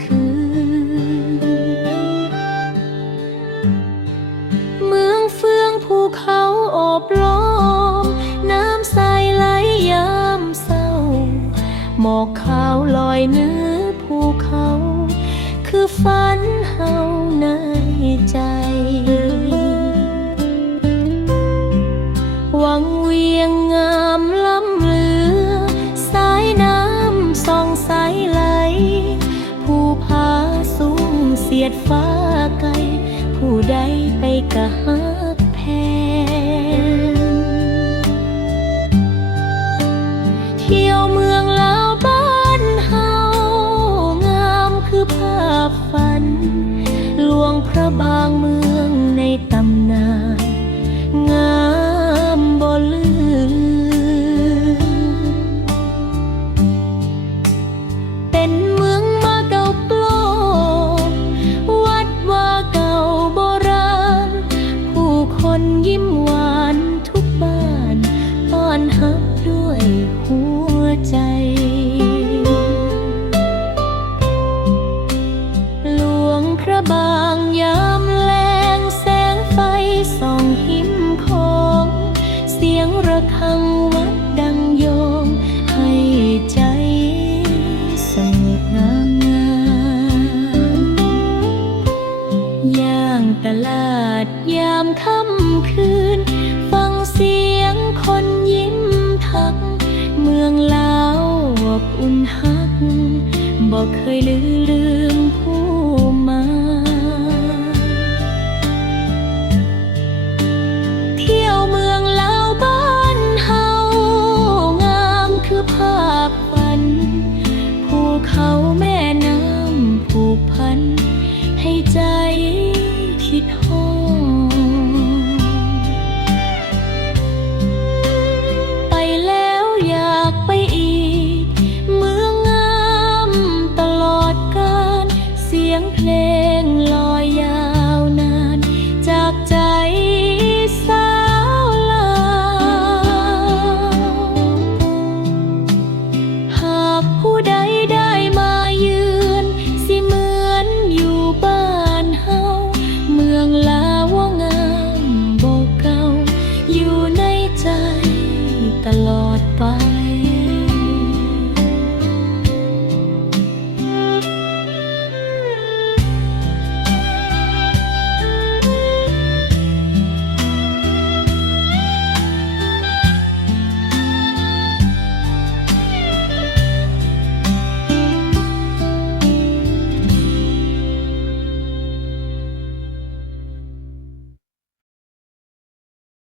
คืนเมืองเฟืองภูเขาโอบล้อมน้ำใสไหลยามเศร้าหมอกขาวลอยเหนือภูเขาคือฝันเฮาในใจวังเวียงงามล้ำเหลือสายน้ำส่องใสไหลภูผาสูงเสียดฟ้าไกลผู้ใดไปกะฮักแพงเที่ยวเมืองลาวบ้านเฮางามคือภาพฝันหลวงพระบางเมืองในตำนานงามบ่ลืมเป็นเมืองมาเก่าโกลกวัดว่าเก่าโบราณผู้คนยิ้มหวานทุกบ้านต้อนรับด้วยหัวใจหลวงพระบางยามแลงแสงไฟส่องหิมของเสียงระฆังวัดดังโยงให้ใจสงบงามงามย่างตลาดยามค่ำคืนฟังเสียงคนยิ้มทักเมืองลาวอบอุ่นฮักบอกเคยลืมผู้มาเที่ยวเมืองลาวบ้านเฮางามคือภาพฝันภูเขาแม่น้ำผูกพันให้ใจคิดฮอดไปแล้วอยากไปอีกเมืองงามตลอดกาลเสียงเพลงลอยยาวนานจากใจสาวลาวหากผู้ใดได้มาเยือนสิเหมือนอยู่บ้านเฮาเมืองลาวว่างามบ่เก่าอยู่ในใจตลอดไป